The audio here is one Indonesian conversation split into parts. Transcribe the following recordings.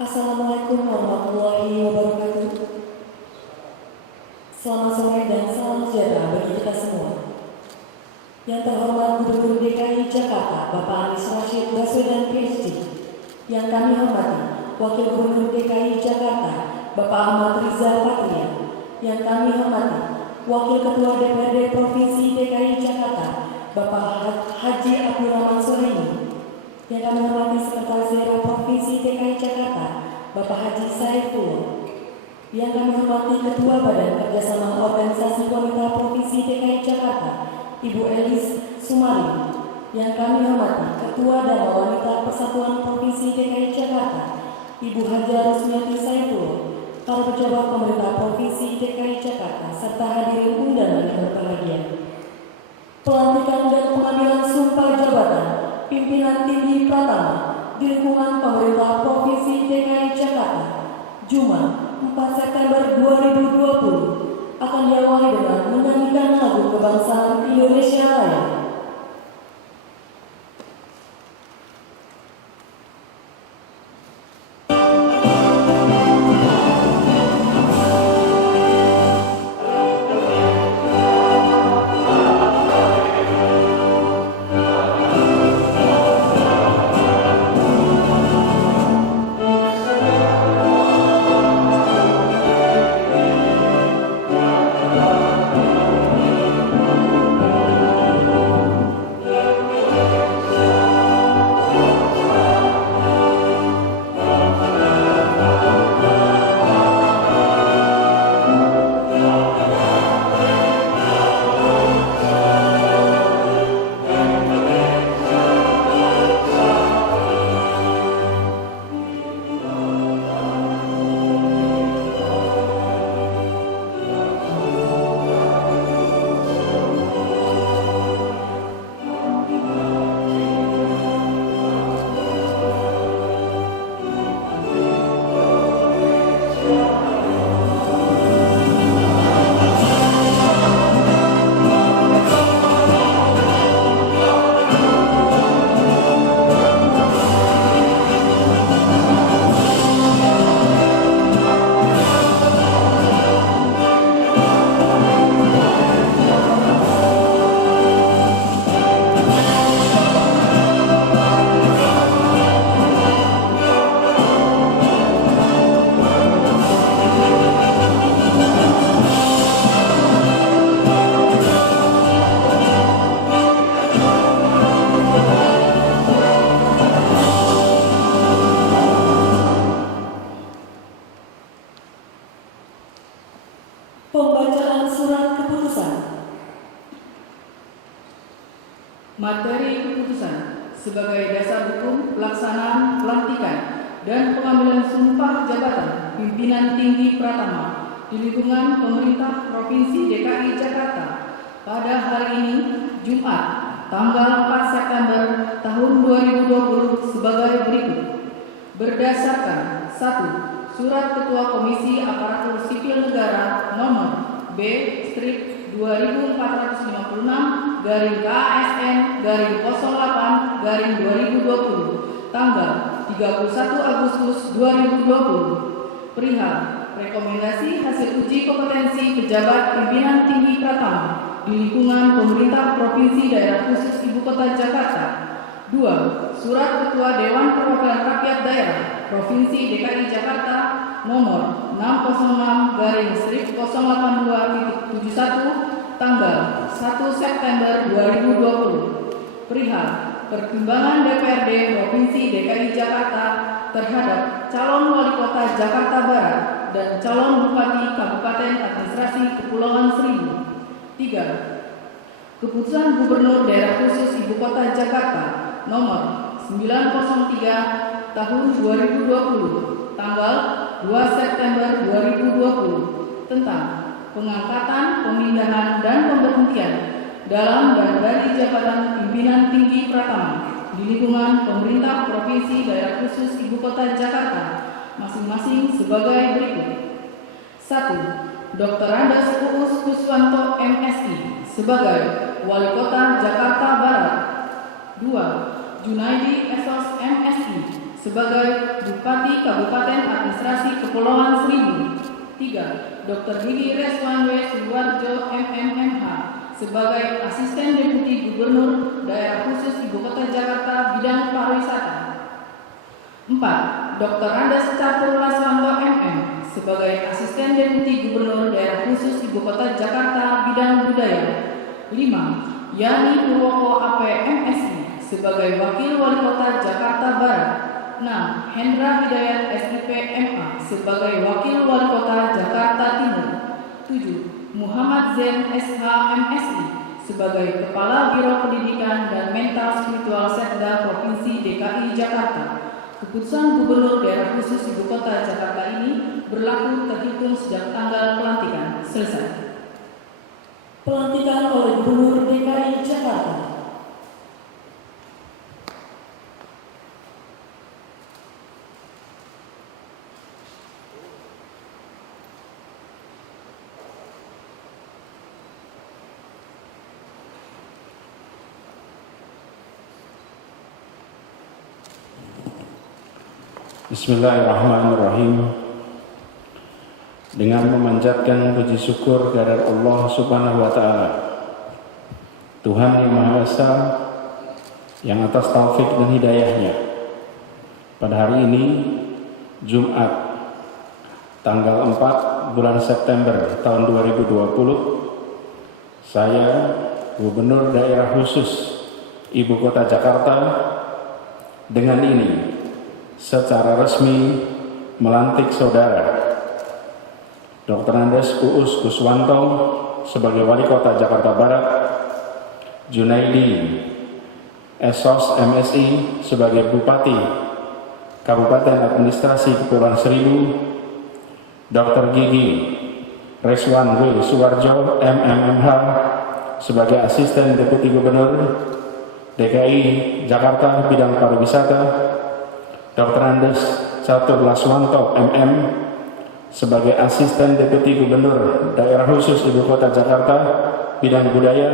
Assalamualaikum warahmatullahi wabarakatuh. Selamat sore dan salam sejahtera bagi kita semua. Yang terhormat Gubernur DKI Jakarta, Bapak Anies Rashid Baswedan PhD. Yang kami hormati Wakil Gubernur DKI Jakarta, Bapak Ahmad Riza Patria. Yang kami hormati Wakil Ketua DPRD Provinsi DKI Jakarta, Bapak Haji Abdurrahman Soehini. Yang kami hormati Sekretaris Daerah Provinsi DKI Jakarta, Bapak Haji Saifullah. Yang kami hormati Ketua Badan Kerjasama Organisasi Wanita Provinsi DKI Jakarta, Ibu Elis Sumari. Yang kami hormati Ketua dan Wanita Persatuan Provinsi DKI Jakarta, Ibu Haja Rusmiati Saifullah, para pejabat pemerintah Provinsi DKI Jakarta, serta hadirin undangan yang berbahagia. Pelantikan dan pengambilan sumpah jabatan pimpinan tinggi Pratama di lingkungan pemerintah Provinsi DKI Jakarta, Jumat 4 September 2020 akan diawali dengan menyanyikan lagu kebangsaan Indonesia Raya. Pembacaan surat keputusan. Materi keputusan sebagai dasar hukum pelaksanaan pelantikan dan pengambilan sumpah jabatan pimpinan tinggi Pratama di lingkungan pemerintah Provinsi DKI Jakarta pada hari ini, Jumat, tanggal 4 September tahun 2020 sebagai berikut. Berdasarkan 1. Surat Ketua Komisi Aparatur Sipil Negara nomor B-2456-KASN-08-2020 tanggal 31 Agustus 2020 perihal rekomendasi hasil uji kompetensi pejabat pimpinan tinggi Pratama di lingkungan pemerintah Provinsi Daerah Khusus Ibu Kota Jakarta. 2. Surat Ketua Dewan Perwakilan Rakyat Daerah Provinsi DKI Jakarta nomor 606/082.71 tanggal 1 September 2020 perihal pertimbangan DPRD Provinsi DKI Jakarta terhadap calon wali kota Jakarta Barat dan calon bupati Kabupaten Administrasi Kepulauan Seribu. 3. Keputusan Gubernur Daerah Khusus Ibu Kota Jakarta nomor 903 tahun 2020 tanggal 2 September 2020 tentang pengangkatan, pemindahan, dan pemberhentian dalam dan dari jabatan pimpinan tinggi Pratama di lingkungan pemerintah Provinsi Daerah Khusus Ibu Kota Jakarta masing-masing sebagai berikut. 1. Dr. Andes Uus Kuswanto MSI sebagai Wali Kota Jakarta Barat. 2. Junaidi Esos MSI sebagai Bupati Kabupaten Administrasi Kepulauan Seribu. 3. Dr. Gigi Reswan W. Suwarjo MMMH sebagai Asisten Deputi Gubernur Daerah Khusus Ibu Kota Jakarta Bidang Pariwisata. 4. Dr. Andes Catur Laswanto MM sebagai Asisten Deputi Gubernur Daerah Khusus Ibu Kota Jakarta Bidang Budaya. 5. Yani Purwoko AP MSI sebagai Wakil Wali Kota Jakarta Barat. 6. Hendra Hidayat SIP MA sebagai Wakil Wali Kota Jakarta Timur. 7. Muhammad Zen SH MSI sebagai Kepala Biro Pendidikan dan Mental Spiritual Setda Provinsi DKI Jakarta. Keputusan Gubernur Daerah Khusus Ibu Kota Jakarta ini berlaku terhitung sejak tanggal pelantikan selesai. Pelantikan oleh Gubernur DKI Jakarta. Bismillahirrahmanirrahim. Dengan memanjatkan puji syukur kehadirat Allah Subhanahu wa taala, Tuhan yang Maha Esa, yang atas taufik dan hidayahnya, pada hari ini Jumat tanggal 4 bulan September tahun 2020, saya Gubernur Daerah Khusus Ibu Kota Jakarta dengan ini secara resmi melantik saudara Dr. Andes Uus Kuswanto sebagai Wali Kota Jakarta Barat, Junaidi Esos MSI sebagai Bupati Kabupaten Administrasi Kepulauan Seribu, Dr. Gigi Reswan W. Suwarjo MMMH sebagai Asisten Deputi Gubernur DKI Jakarta Bidang Pariwisata, Dr. Andes Catur Laswanto MM sebagai Asisten Deputi Gubernur Daerah Khusus Ibu Kota Jakarta Bidang Budaya,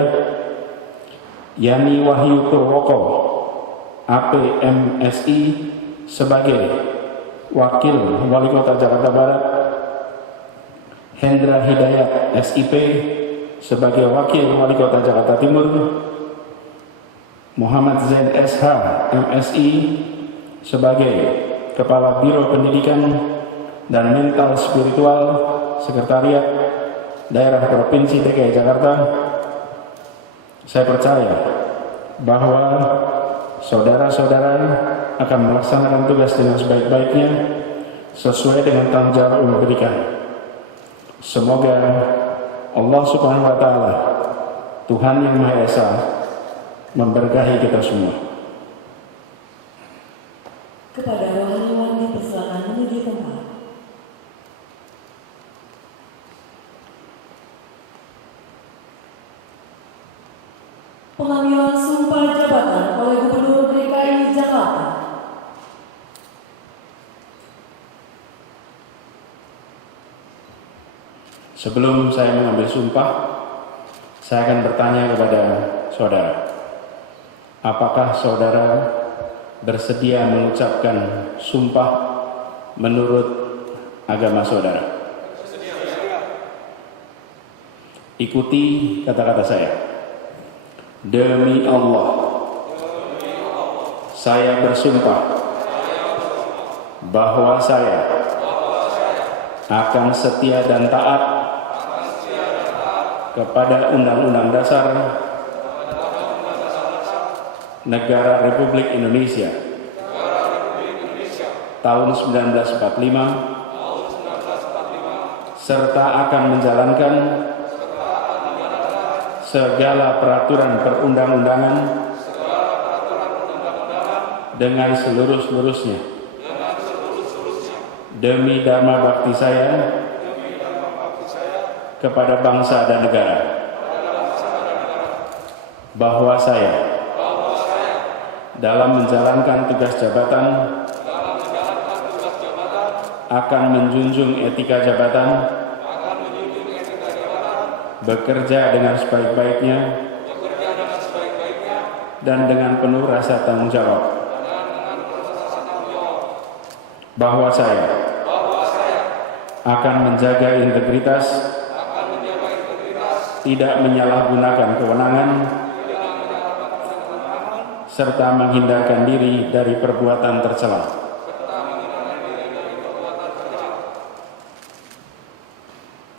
Yani Wahyu Purwoko APMSI sebagai Wakil Wali Kota Jakarta Barat, Hendra Hidayat SIP sebagai Wakil Wali Kota Jakarta Timur, Muhammad Zain SH MSI sebagai Kepala Biro Pendidikan dan Mental Spiritual Sekretariat Daerah Provinsi DKI Jakarta. Saya percaya bahwa saudara-saudara akan melaksanakan tugas dengan sebaik-baiknya sesuai dengan tanggung jawab yang diberikan. Semoga Allah Subhanahu wa taala, Tuhan yang Maha Esa, memberkahi kita semua. Kepada rohaniwan dipersilakan menuju tempat. Pengambilan sumpah jabatan oleh Gubernur DKI Jakarta. Sebelum saya mengambil sumpah, saya akan bertanya kepada saudara, apakah saudara bersedia mengucapkan sumpah menurut agama saudara? Ikuti kata-kata saya. Demi Allah, saya bersumpah bahwa saya akan setia dan taat kepada Undang-Undang Dasar Negara Republik Indonesia tahun 1945 serta akan menjalankan segala peraturan perundang-undangan dengan seluruh-seluruhnya demi dharma bakti saya kepada bangsa dan negara, bahwa saya dalam menjalankan tugas jabatan akan menjunjung etika jabatan, bekerja dengan sebaik-baiknya dan dengan penuh rasa tanggung jawab, bahwa saya akan menjaga integritas, tidak menyalahgunakan kewenangan, serta menghindarkan diri dari perbuatan tercela.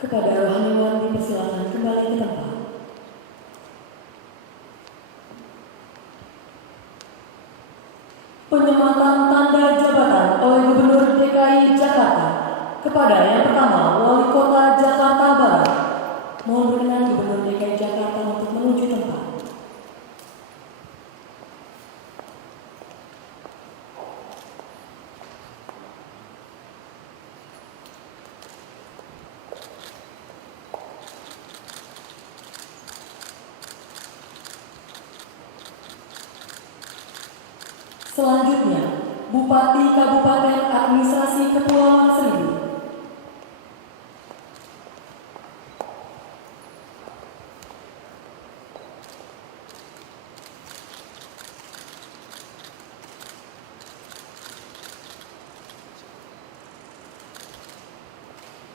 Kepada rohaniwan dipersilakan kembali ke tempat. Penyematan tanda jabatan oleh Gubernur DKI Jakarta kepada yang pertama Wali Kota Jakarta Barat. Mohon berkenan Gubernur DKI Jakarta untuk menuju tempat. Selanjutnya, Bupati Kabupaten Administrasi Kepulauan Seribu.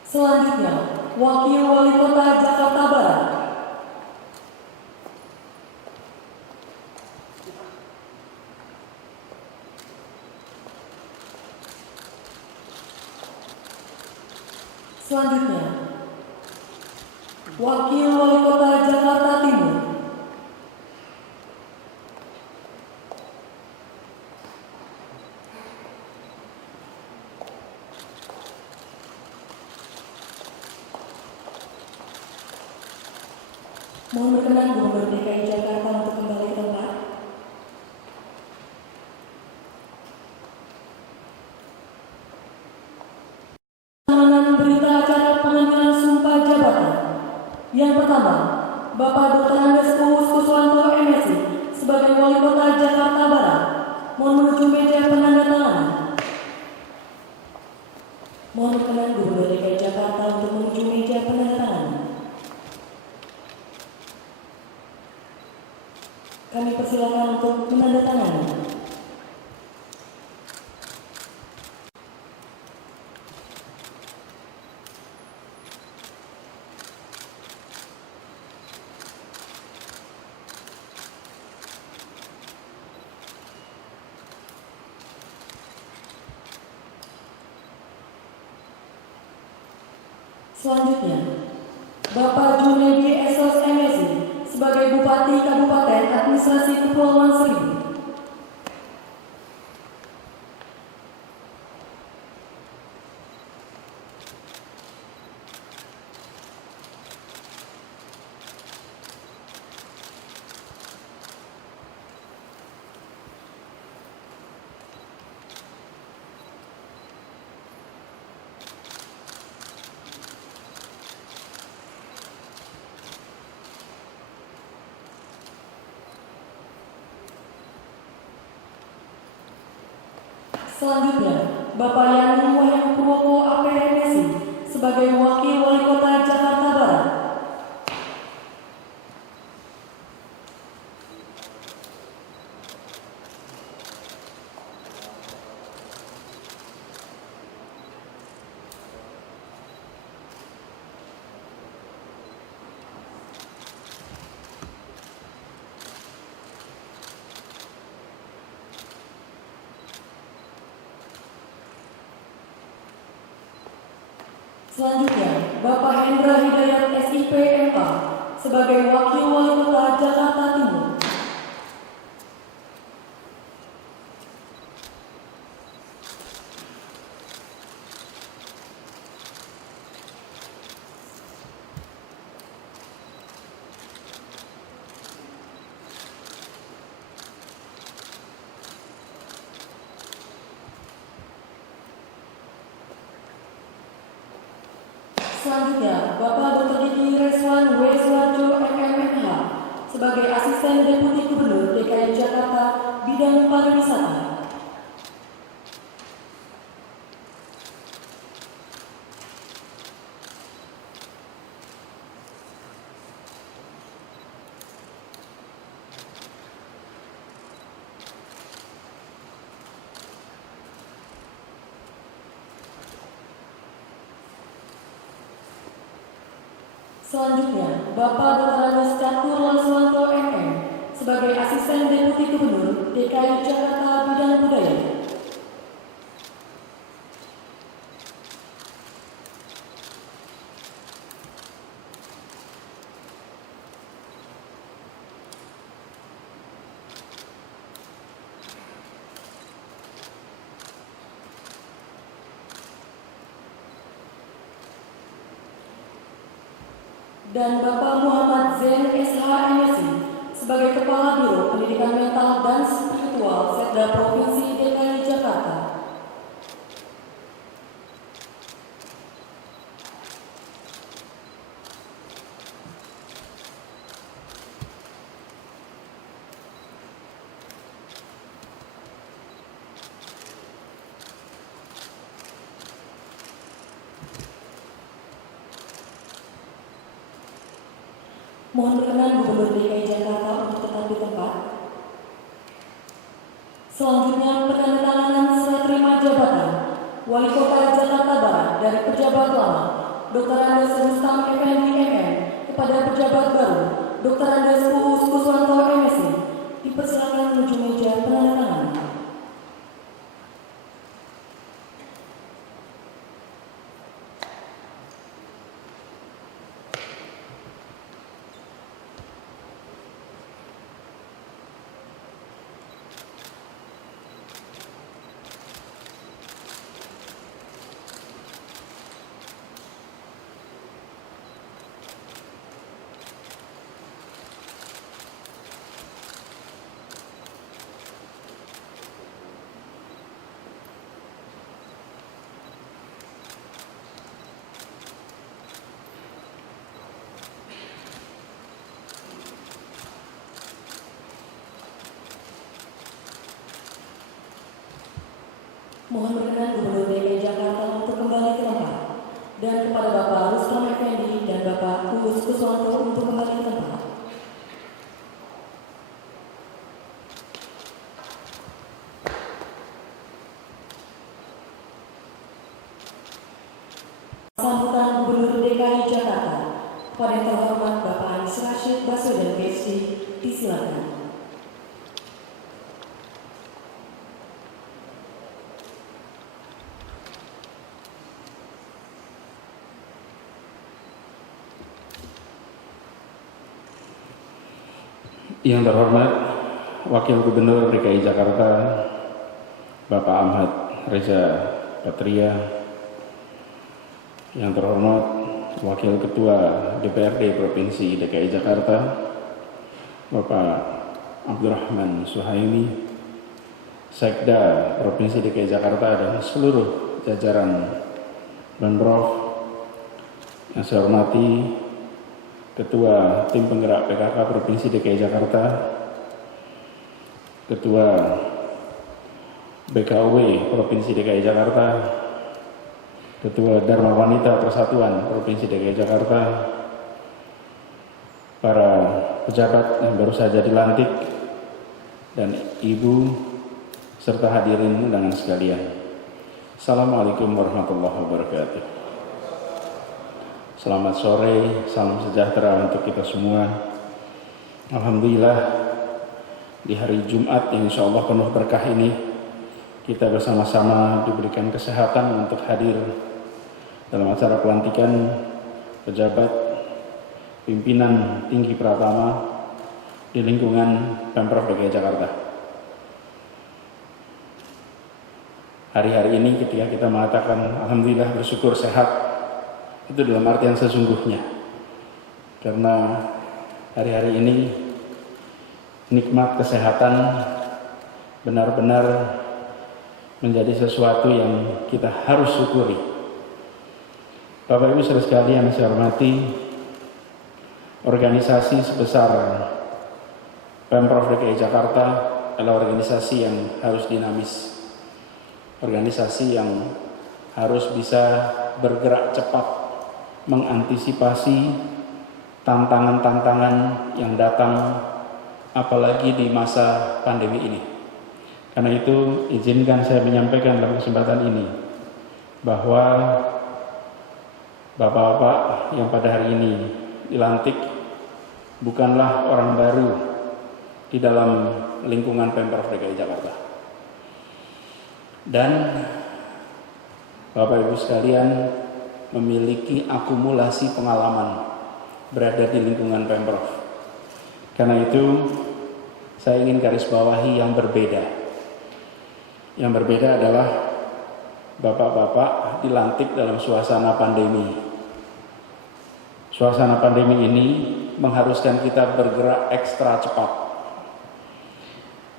Selanjutnya, Wakil Wali Kota Jakarta Barat. Selanjutnya, Wakil Wali Kota Jakarta Timur. Mohon berkenan Gubernur DKI Jakarta untuk kembali ke tempat. Penanganan berita acara pengambilan sumpah jabatan. Yang pertama, Bapak Dr. Andes Uus Kuswanto MSI sebagai Wali Kota Jakarta Barat. Mohon menuju meja penandatanganan. Mohon berkenan Gubernur DKI Jakarta untuk menuju meja penandatanganan. Kami persilakan untuk menandatangani. Selanjutnya, Bapak Junaidi Esos MSI sebagai Bupati Kabupaten Administrasi Kepulauan Seribu. Selanjutnya, Bapak Yani Wahyang Purwoko APMSI sebagai Wakil Wali Kota Jakarta Barat. Selanjutnya, Bapak Hendra Hidayat SIP MA sebagai Wakil Wali Kota Jakarta Timur. Selanjutnya, Bapak Dr. Diki Reswan W. Suwarjo MMH sebagai Asisten Deputi Gubernur DKI Jakarta Bidang Pariwisata. Selanjutnya, Bapak Dr. Andes Catur Laswanto MM sebagai Asisten Deputi Gubernur DKI Jakarta Bidang Budaya. Dan Bapak Muhammad Zain SH MSI sebagai Kepala Biro Pendidikan Mental dan Spiritual Setda Provinsi DKI Jakarta. Mohon berkenan Gubernur DKI Jakarta untuk tetap di tempat. Selanjutnya, penandatanganan serah terima jabatan Wali Kota Jakarta Barat dari pejabat lama Dr. Andes Rustam Effendi MM kepada pejabat baru Dr. Andes Uus Kuswanto MSI. Dipersilakan menuju meja penandatanganan. Mohon berkenan Gubernur DKI Jakarta untuk kembali ke tempat, dan kepada Bapak Rustam Effendi dan Bapak Uus Kuswanto untuk kembali ke tempat. Sambutan Gubernur DKI Jakarta kepada yang terhormat Bapak Anies Rashid Baswedan PhD, disilakan. Yang terhormat Wakil Gubernur DKI Jakarta Bapak Ahmad Reza Patria, yang terhormat Wakil Ketua DPRD Provinsi DKI Jakarta Bapak Abdurrahman Suhaimi, Sekda Provinsi DKI Jakarta dan seluruh jajaran Pemprov, yang saya hormati Ketua Tim Penggerak PKK Provinsi DKI Jakarta, Ketua BKW Provinsi DKI Jakarta, Ketua Dharma Wanita Persatuan Provinsi DKI Jakarta, para pejabat yang baru saja dilantik, dan Ibu serta hadirin undangan sekalian. Assalamualaikum warahmatullahi wabarakatuh. Selamat sore, salam sejahtera untuk kita semua. Alhamdulillah, di hari Jumat yang insya Allah penuh berkah ini, kita bersama-sama diberikan kesehatan untuk hadir dalam acara pelantikan pejabat pimpinan tinggi Pratama di lingkungan Pemprov DKI Jakarta. Hari-hari ini ketika kita mengatakan Alhamdulillah bersyukur sehat, itu dalam artian sesungguhnya, karena hari-hari ini nikmat kesehatan benar-benar menjadi sesuatu yang kita harus syukuri. Bapak Ibu saudara sekalian yang saya hormati, organisasi sebesar Pemprov DKI Jakarta adalah organisasi yang harus dinamis, organisasi yang harus bisa bergerak cepat mengantisipasi tantangan-tantangan yang datang, apalagi di masa pandemi ini. Karena itu izinkan saya menyampaikan dalam kesempatan ini bahwa Bapak-bapak yang pada hari ini dilantik bukanlah orang baru di dalam lingkungan Pemprov DKI Jakarta. Dan Bapak Ibu sekalian memiliki akumulasi pengalaman berada di lingkungan Pemprov. Karena itu saya ingin garis bawahi yang berbeda. Yang berbeda adalah bapak-bapak dilantik dalam suasana pandemi. Suasana pandemi ini mengharuskan kita bergerak ekstra cepat.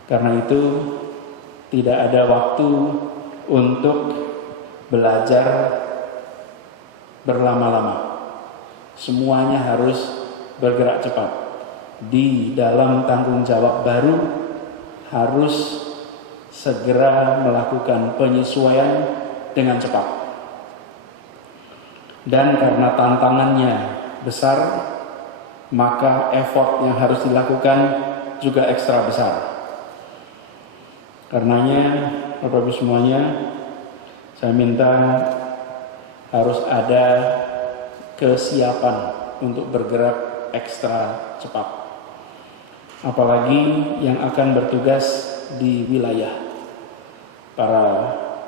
Karena itu tidak ada waktu untuk belajar berlama-lama. Semuanya harus bergerak cepat. Di dalam tanggung jawab baru harus segera melakukan penyesuaian dengan cepat. Dan karena tantangannya besar, maka effort yang harus dilakukan juga ekstra besar. Karenanya, Bapak Ibu semuanya, saya minta harus ada kesiapan untuk bergerak ekstra cepat. Apalagi yang akan bertugas di wilayah. Para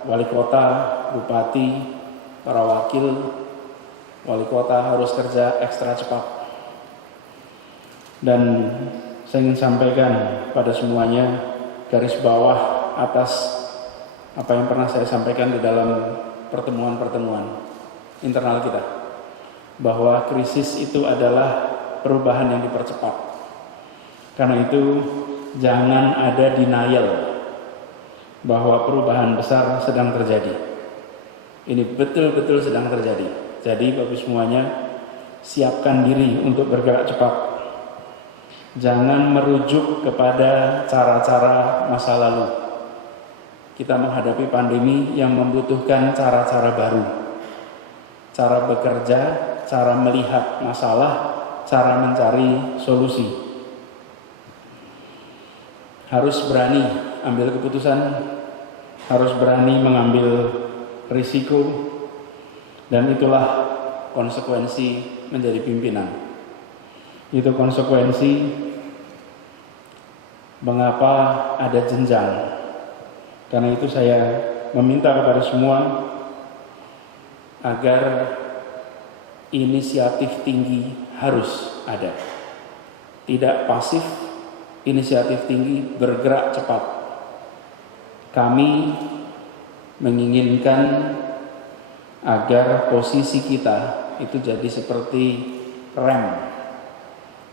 wali kota, bupati, para wakil wali kota harus kerja ekstra cepat. Dan saya ingin sampaikan pada semuanya garis bawah atas apa yang pernah saya sampaikan di dalam pertemuan-pertemuan internal kita, bahwa krisis itu adalah perubahan yang dipercepat. Karena itu jangan ada denial bahwa perubahan besar sedang terjadi. Ini betul-betul sedang terjadi. Jadi Bapak semuanya siapkan diri untuk bergerak cepat. Jangan merujuk kepada cara-cara masa lalu. Kita menghadapi pandemi yang membutuhkan cara-cara baru. Cara bekerja, cara melihat masalah, cara mencari solusi. Harus berani ambil keputusan, harus berani mengambil risiko, dan itulah konsekuensi menjadi pimpinan. Itu konsekuensi mengapa ada jenjang. Karena itu saya meminta kepada semua agar inisiatif tinggi harus ada. Tidak pasif, inisiatif tinggi, bergerak cepat. Kami menginginkan agar posisi kita itu jadi seperti rem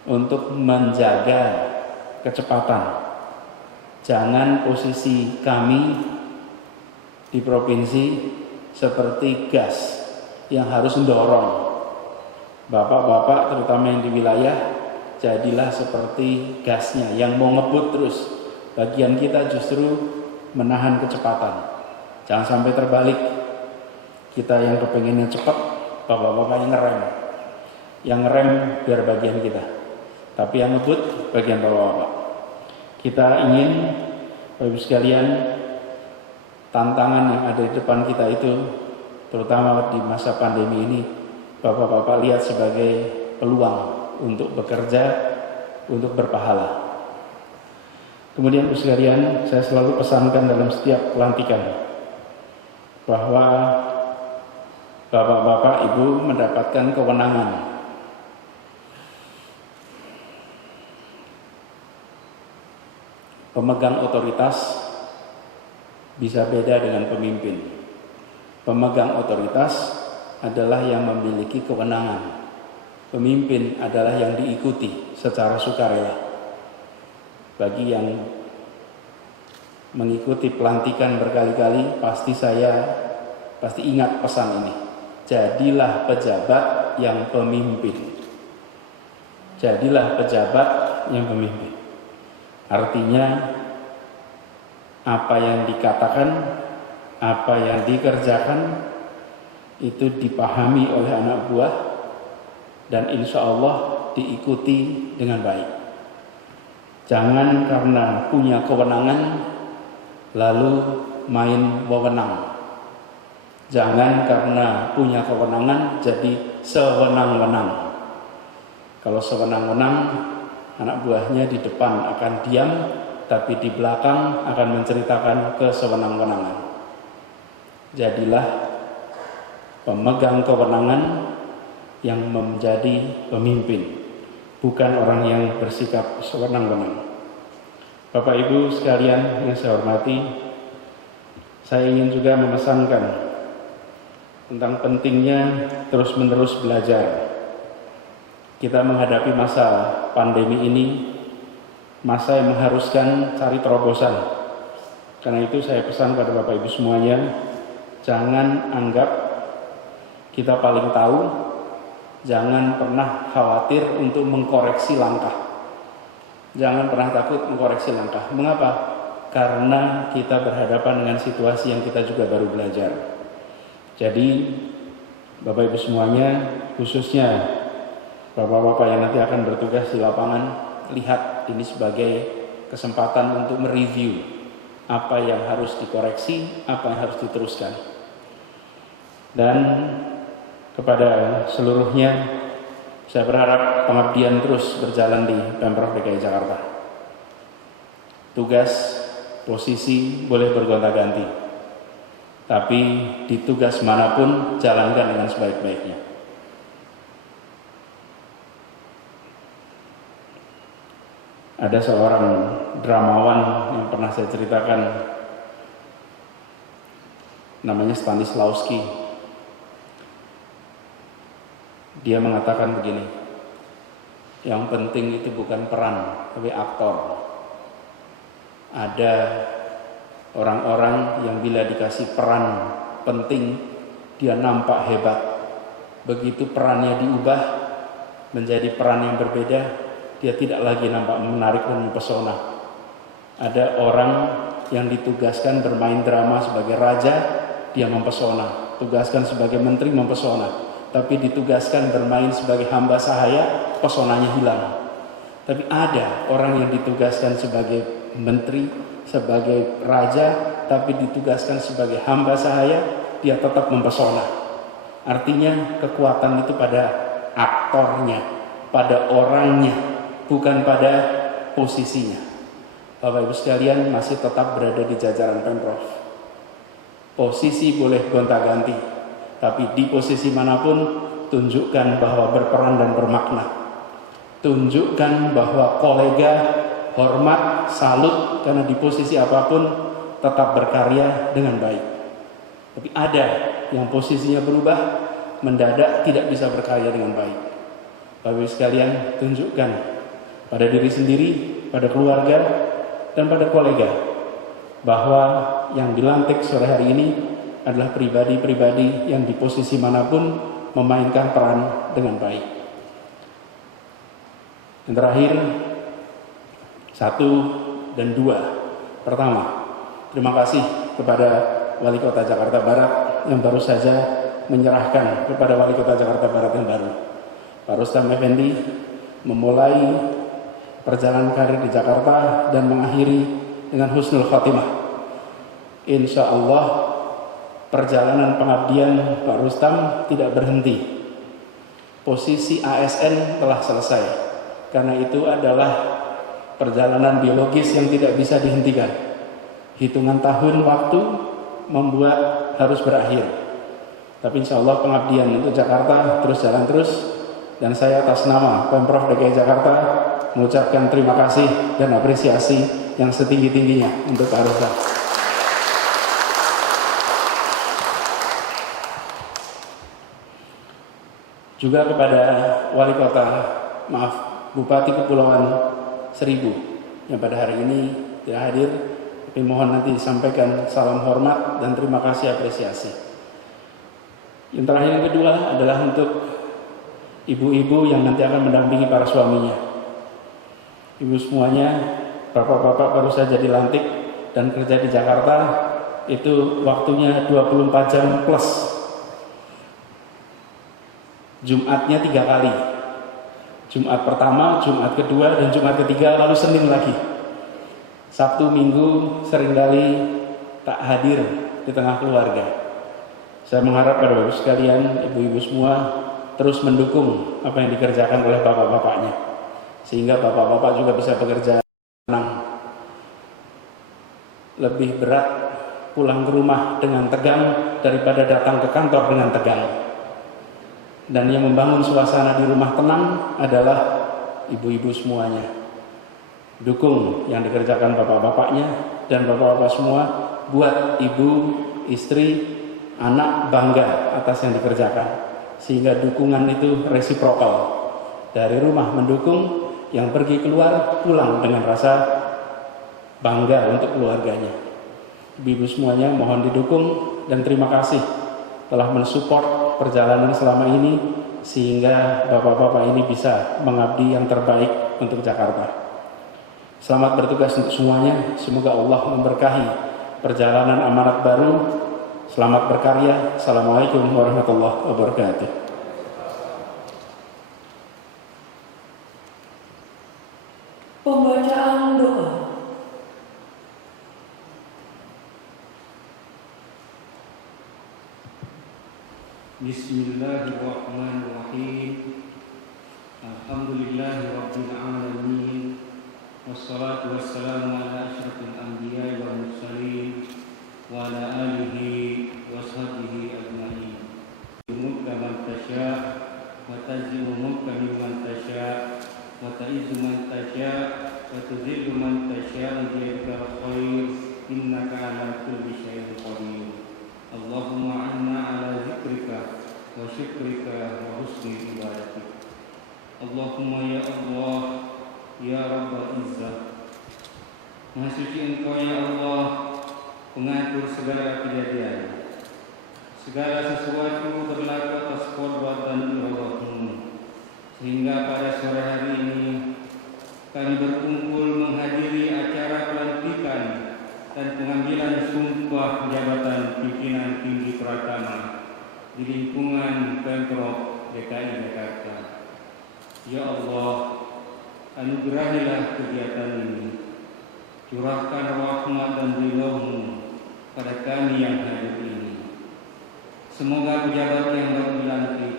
untuk menjaga kecepatan. Jangan posisi kami di provinsi seperti gas yang harus mendorong. Bapak-bapak terutama yang di wilayah, jadilah seperti gasnya yang mau ngebut terus. Bagian kita justru menahan kecepatan. Jangan sampai terbalik. Kita yang kepengennya cepat, bapak-bapak yang ngerem. Yang ngerem biar bagian kita. Tapi yang ngebut bagian bapak-bapak. Kita ingin, Bapak Ibu sekalian, tantangan yang ada di depan kita itu, terutama di masa pandemi ini, bapak-bapak lihat sebagai peluang untuk bekerja, untuk berpahala. Kemudian Ibu sekalian, saya selalu pesankan dalam setiap pelantikan bahwa bapak-bapak ibu mendapatkan kewenangan. Pemegang otoritas bisa beda dengan pemimpin. Pemegang otoritas adalah yang memiliki kewenangan. Pemimpin adalah yang diikuti secara sukarela. Bagi yang mengikuti pelantikan berkali-kali, pasti ingat pesan ini. Jadilah pejabat yang pemimpin. Jadilah pejabat yang pemimpin. Artinya apa yang dikatakan, apa yang dikerjakan itu dipahami oleh anak buah dan insya Allah diikuti dengan baik. Jangan karena punya kewenangan lalu main wewenang. Jangan karena punya kewenangan jadi sewenang-wenang. Kalau sewenang-wenang, anak buahnya di depan akan diam, tapi di belakang akan menceritakan kesewenang-wenangan. Jadilah pemegang kewenangan yang menjadi pemimpin, bukan orang yang bersikap sewenang-wenang. Bapak Ibu sekalian yang saya hormati, saya ingin juga memesankan tentang pentingnya terus-menerus belajar. Kita menghadapi masa pandemi ini, masa yang mengharuskan cari terobosan. Karena itu saya pesan pada Bapak Ibu semuanya, jangan anggap kita paling tahu, jangan pernah khawatir untuk mengkoreksi langkah. Jangan pernah takut mengkoreksi langkah. Mengapa? Karena kita berhadapan dengan situasi yang kita juga baru belajar. Jadi Bapak Ibu semuanya, khususnya Bapak-bapak yang nanti akan bertugas di lapangan, lihat ini sebagai kesempatan untuk mereview apa yang harus dikoreksi, apa yang harus diteruskan. Dan kepada seluruhnya, saya berharap pengabdian terus berjalan di Pemprov DKI Jakarta. Tugas, posisi boleh bergonta-ganti, tapi di tugas manapun jalankan dengan sebaik-baiknya. Ada seorang dramawan yang pernah saya ceritakan, namanya Stanislavski. Dia mengatakan begini, yang penting itu bukan peran, tapi aktor. Ada orang-orang yang bila dikasih peran penting, dia nampak hebat. Begitu perannya diubah menjadi peran yang berbeda, dia tidak lagi nampak menarik dan mempesona. Ada orang yang ditugaskan bermain drama sebagai raja, dia mempesona. Tugaskan sebagai menteri, mempesona. Tapi ditugaskan bermain sebagai hamba sahaya, pesonanya hilang. Tapi ada orang yang ditugaskan sebagai menteri, sebagai raja, tapi ditugaskan sebagai hamba sahaya, dia tetap mempesona. Artinya kekuatan itu pada aktornya, pada orangnya, bukan pada posisinya. Bapak Ibu sekalian masih tetap berada di jajaran Pemprov. Posisi boleh gonta-ganti, tapi di posisi manapun tunjukkan bahwa berperan dan bermakna. Tunjukkan bahwa kolega hormat, salut, karena di posisi apapun tetap berkarya dengan baik. Tapi ada yang posisinya berubah, mendadak tidak bisa berkarya dengan baik. Bapak Ibu sekalian, tunjukkan pada diri sendiri, pada keluarga, dan pada kolega bahwa yang dilantik sore hari ini adalah pribadi-pribadi yang di posisi manapun memainkan peran dengan baik. Yang terakhir, 1 dan 2. Pertama, terima kasih kepada Wali Kota Jakarta Barat yang baru saja menyerahkan kepada Wali Kota Jakarta Barat yang baru, Pak Rustam Effendi, memulai perjalanan karir di Jakarta dan mengakhiri dengan husnul khotimah. Insya Allah perjalanan pengabdian Pak Rustam tidak berhenti. Posisi ASN telah selesai. Karena itu adalah perjalanan biologis yang tidak bisa dihentikan. Hitungan tahun waktu membuat harus berakhir. Tapi insya Allah pengabdian untuk Jakarta terus jalan terus. Dan saya atas nama Pemprov DKI Jakarta mengucapkan terima kasih dan apresiasi yang setinggi-tingginya untuk Pak Rustam. Juga kepada Wali Kota, Bupati Kepulauan Seribu yang pada hari ini tidak hadir, tapi mohon nanti disampaikan salam hormat dan terima kasih apresiasi. Yang terakhir, yang kedua adalah untuk ibu-ibu yang nanti akan mendampingi para suaminya. Ibu semuanya, bapak-bapak baru saja dilantik dan kerja di Jakarta, itu waktunya 24 jam plus. Jumatnya 3 kali. Jumat pertama, Jumat kedua, dan Jumat ketiga, lalu Senin lagi. Sabtu Minggu seringkali tak hadir di tengah keluarga. Saya mengharap pada Bapak sekalian, ibu-ibu semua, terus mendukung apa yang dikerjakan oleh bapak-bapaknya, sehingga bapak-bapak juga bisa bekerja tenang. Lebih berat pulang ke rumah dengan tegang daripada datang ke kantor dengan tegang. Dan yang membangun suasana di rumah tenang adalah ibu-ibu semuanya. Dukung yang dikerjakan bapak-bapaknya, dan bapak-bapak semua buat ibu, istri, anak bangga atas yang dikerjakan, sehingga dukungan itu resiprokal. Dari rumah mendukung, yang pergi keluar pulang dengan rasa bangga untuk keluarganya. Ibu-ibu semuanya mohon didukung dan terima kasih telah mensupport perjalanan selama ini, sehingga bapak-bapak ini bisa mengabdi yang terbaik untuk Jakarta. Selamat bertugas untuk semuanya. Semoga Allah memberkahi perjalanan amanat baru. Selamat berkarya. Assalamualaikum warahmatullahi wabarakatuh. Pembacaan doa. Bismillahirrahmanirrahim. Alhamdulillahirabbil alamin. Wassalatu wassalamu ala asyrafil anbiya'i wal mursalin wa ala alihi wa sahbihi ajma'in. Mulka man tasya wa tazimu mulka mimman tasya wa ta'izu man tasya wa tuzillu man tasya biyadikal khair innaka ala kulli syai'in qadir. Allahumma anna ala zikrika wa syukrika wa husni ibadatik. Allahumma ya Allah, ya Rabbal Izzah, Maha suci Engkau ya Allah, pengatur segala kejadian. Segala sesuatu berlaku atas qadar dan iradahmu, sehingga pada sore hari ini kami berkumpul menghadiri acara pelantikan dan pengambilan sumpah jabatan pimpinan tinggi Pratama di lingkungan Pemprov DKI Jakarta. Ya Allah, anugerahilah kegiatan ini. Curahkan rahmat dan ridha-Mu pada kami yang hadir ini. Semoga pejabat yang baru dilantik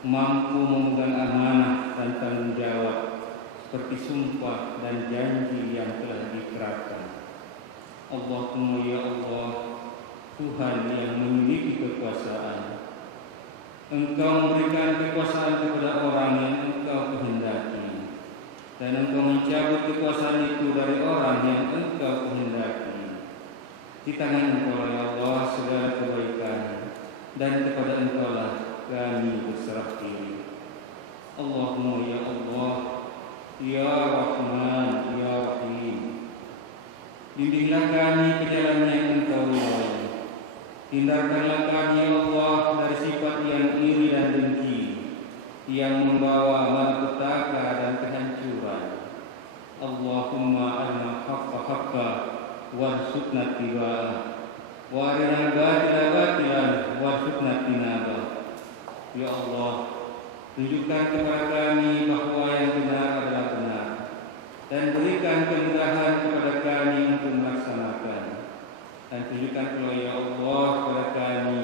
mampu memegang amanah dan tanggung jawab seperti sumpah dan janji yang telah dikerahkan. Allahumma ya Allah, Tuhan yang memiliki kekuasaan, Engkau memberikan kekuasaan kepada orang yang Engkau kehendaki, dan Engkau mencabut kekuasaan itu dari orang yang Engkau kehendaki. Di tangan Engkau ya Allah segala kebaikan, dan kepada Engkau lah kami berserah diri. Allahumma ya Allah, ya Rahman, ya Rahim, bimbinglah kami ke jalan yang Engkau ridhai. Hindarkanlah kami ya Allah dari sifat yang iri dan dengki, yang membawa malapetaka dan kehancuran. Allahumma arina haqqa haqqa warzuqna ittiba'ah wa arina batila batilan warzuqna tinabah. Ya Allah, tunjukkan kepada kami bahwa yang benar adalah benar, dan berikan kemudahan kepada kami untuk melaksanakan. Dan tunjukkan pula ya Allah kepada kami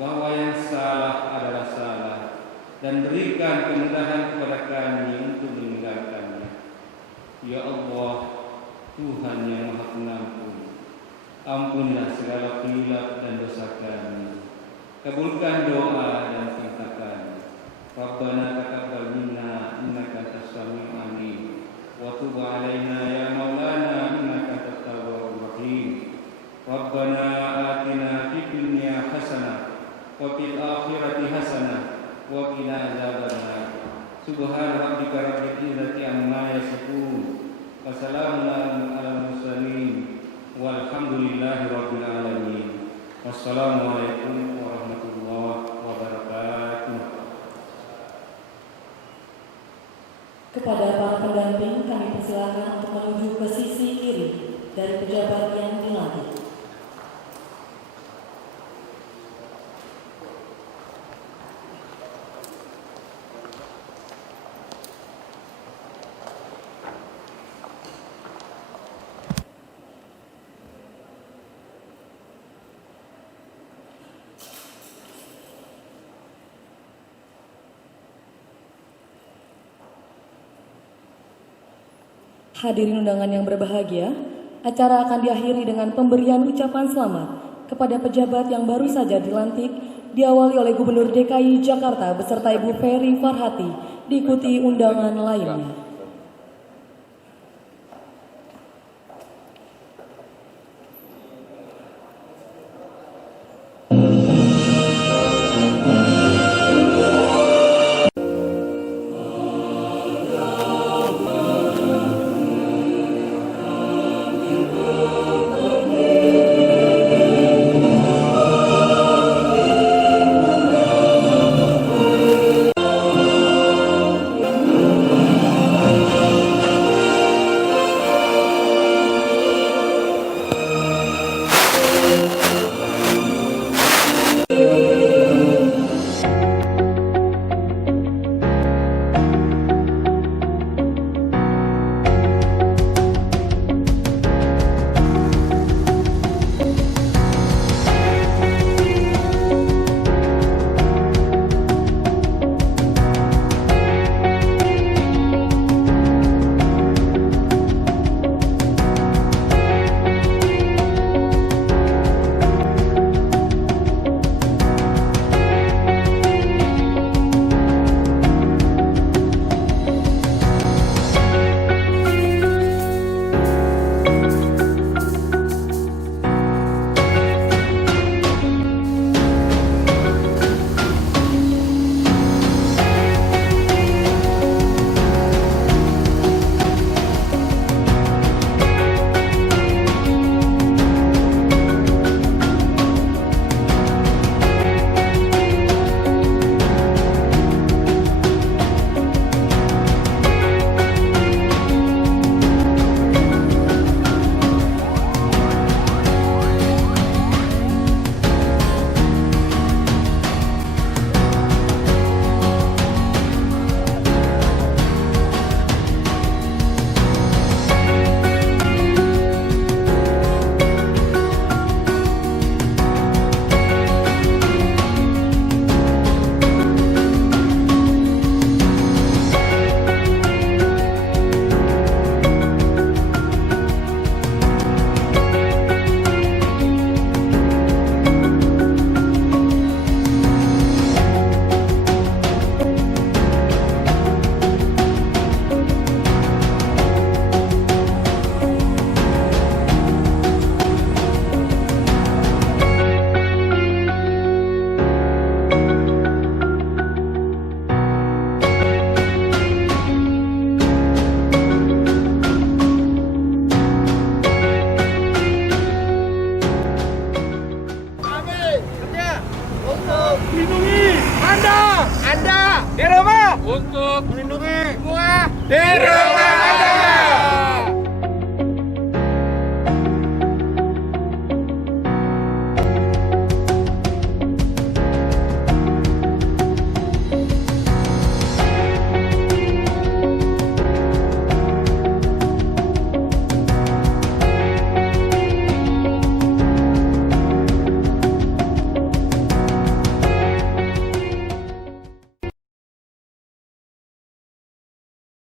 bahwa yang salah adalah salah, dan berikan kemudahan kepada kami untuk meninggalkannya. Ya Allah, Tuhan yang Maha Pengampun, ampunilah segala khilaf dan dosa kami. Kabulkan doa dan cinta kami. Rabbana taqabbal minna innaka antas samiul alim wa tub alaina ya maulana innaka antat tawwabur rahim. Rabbana atina fid dunya hasanah wa fil akhirati hasanah wa qina adzabannar. Subhana rabbika rabbil izzati amma yasifun wa salamun alal mursalin walhamdulillahi rabbil alamin. Wassalamualaikum warahmatullahi wabarakatuh. Kepada para pendamping kami persilakan untuk menuju ke sisi kiri dari pejabat yang dilantik. Hadirin undangan yang berbahagia, acara akan diakhiri dengan pemberian ucapan selamat kepada pejabat yang baru saja dilantik, diawali oleh Gubernur DKI Jakarta beserta Ibu Ferry Farhati, diikuti undangan lainnya. Anda di rumah untuk melindungi semua di rumah Anda.